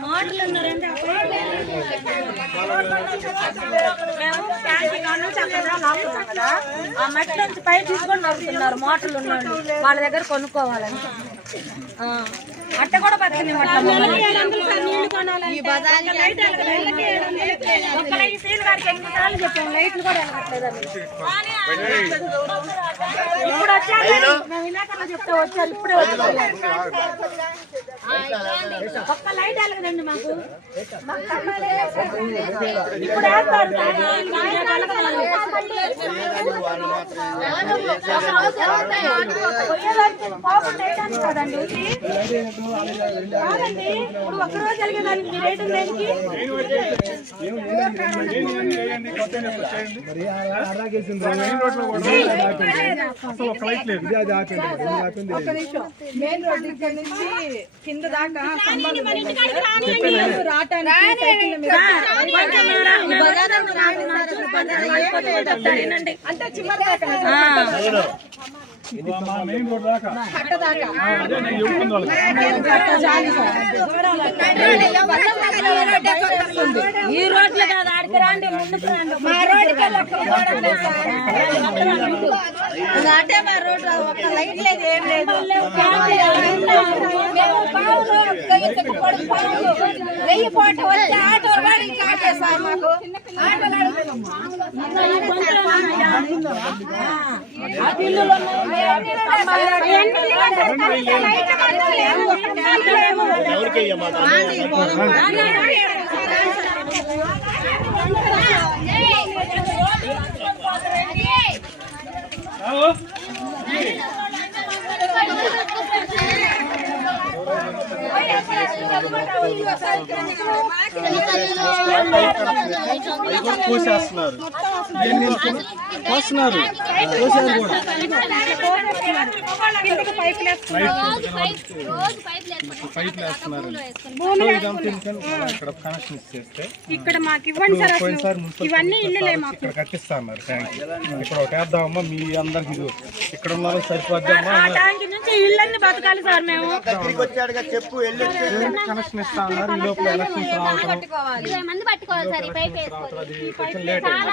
Model మేము కదా ఆ మట్టి నుంచి పై తీసుకొని నడుస్తున్నారు మోటర్లు ఉన్నాడు వాళ్ళ దగ్గర కొనుక్కోవాలని అట్ట కూడా బతికింది లైట్లు కూడా వెళ్ళట్లేదండి వచ్చారు మేము వినాకన్నా చెప్తే వచ్చారు ఇప్పుడే వచ్చారు ఒక్క లైట్ వెలగదండి మాకు. ఇప్పుడు వేస్తారు కదండి. కాదండి ఇప్పుడు జరిగేదానికి రేటు దేనికి ఒక్క నిమిషం మెయిన్ రోడ్ ఇక్కడ నుంచి కింద దాకా రావటానికి చివరి దాకా. ఈ రోడ్లు కాదు ఆడికి రండి ముందుకు రండి మా అంటే మా రోడ్ ఒక్క లైట్ లేదు ఏం లేదు. వెయ్యి పూట వస్తే ఆటో గాడికి కాటేసారు మాకు. ఆటోలు కోసేస్తున్నారు కూడా. వేస్తున్నారు ఎందుకంటే ఇక్కడ కనెక్షన్ ఇచ్చేస్తే. ఇక్కడ మాకు ఇవ్వండి సార్ అసలు. పోయినసారి మున్సిపల్ ఇవన్నీ ఇల్లులే మాకు. ఇక్కడ కట్టిస్తా అన్నారు ట్యాంక్ ఇక్కడ ఒకటి వేద్దామమ్మా మీ అందరికి ఇది ఇక్కడ ఉన్న వాళ్ళకి సరిపోద్దామా ఆ ట్యాంక్ నుంచి ఇళ్ళన్ని బతకాలి సార్ మేము. కనెక్షన్ ఇస్తా అన్నారు ఈ లోపల ఎలక్షన్స్ రావటం. ఇరవై మంది పట్టుకోవాలి. సార్ ఈ పైప్ వేసుకొని అది కొంచెం లేట్ చాలా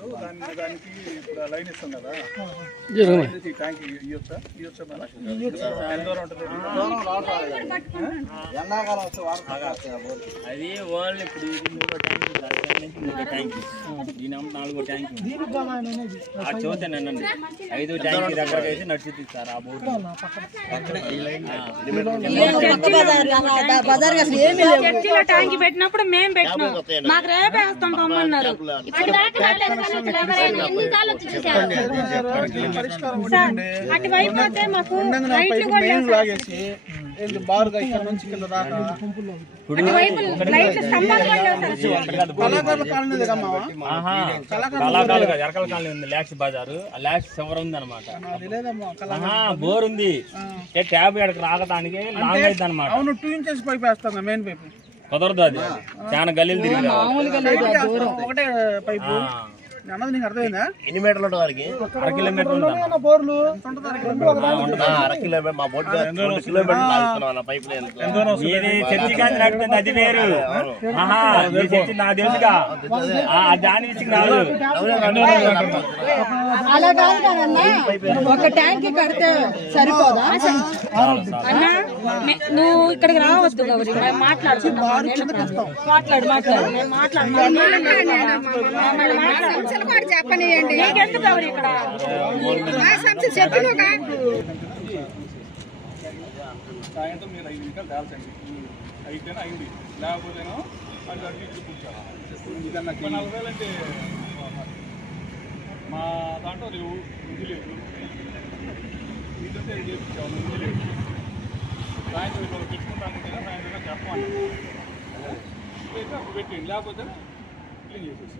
ఇప్పుడు దాన్ని దానికి ఇప్పుడు లైన్ ఇస్తాం కదా. ఈ ట్యాంక్ ఇవ్వచ్చా? ఇవ్వచ్చా మేడం? ఎంత దూరం ఉంటుంది? అది ఓన్లీ ఇప్పుడు మూడో ట్యాంక్ మూడో ట్యాంక్ దీని నాలుగో ట్యాంక్. ఆ చూతానండి ఐదో ట్యాంక్ దగ్గర వేసి నడిచి సార్ ఆ బోర్డు చర్చిలో ట్యాంక్ పెట్టినప్పుడు మేము పెట్టినాం మాకు రేపే వస్తాం పొమ్మన్నారు బారుగా ఇక్కడ నుంచి కింద దాకా కళాకారుల ఎరకల కాలనీ ఉంది లాక్స్ బజారు. ఆ లాక్స్ చివర ఉంది అనమాట బోర్ ఉంది. ఏ ట్యాప్ ఎక్కడికి రాకడానికి లాంగ్ అయింది అనమాట అవును టూ ఇంచెస్ పైప్ వేస్తాను మెయిన్ పైప్? కుదరదు అది. చాలా గల్లీలు తిరిగి. ఒకటే పైపు. అన్నది నీకు అర్థమైందా? ఎన్ని మీటర్లు ఉంటుంది వారికి అర కిలోమీటర్. బోర్లు. అర కిలోమీటర్ మా బోట్ పైప్ లైన్ ఇది చర్చి నడుపుతుంది అది వేరు. ఆహా చర్చి నాకు తెలుసుగా ఆ, దాని నుంచి కాదు. అలా కాదు కదన్నా. ఒక ట్యాంక్ కడితే సరిపోదా? అన్నా నువ్వు ఇక్కడికి రావద్దు గౌరీ మేము మాట్లాడుతున్నాం మాట్లాడు మాట్లాడు నేను మాట్లాడు. చెప్పనియండి నీకెందుకు గౌరీ ఇక్కడ? చెప్పిన సాయంత్రం మీరు ఐదు నిమిషాలు దాల్చండి అయితేనే అయింది. లేకపోతేనో అది అడిగి ఇచ్చి కూర్చోాలి నలభై వేలు అంటే మా దాంట్లో లేవు ఇది లేదు. ఇదంతా ఇది చేయించాము ఇది లేదు. సాయంత్రం సాయంత్రం అప్పుడు లేకపోతే క్లీన్ చేసేసి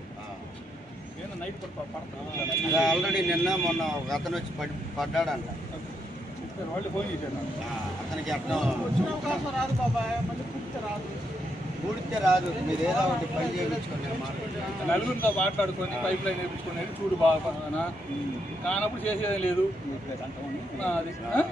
నేను నైట్ పడతాను ఆల్రెడీ నిన్న మొన్న ఒక అతను వచ్చి పడి పడ్డాడంట. వాళ్ళు ఫోన్ చేశాను ఆ, అతనికి అర్థం రాదు బాబాయ్. మళ్ళీ పూర్తి రాదు. ఊడితే రాదు. మీరు ఏదో ఒకటి పని చేయించుకోండి నలుగురితో మాట్లాడుకొని పైప్ లైన్ వేయించుకునేది చూడు బాగా కానప్పుడు చేసేది లేదు. అది ఆ?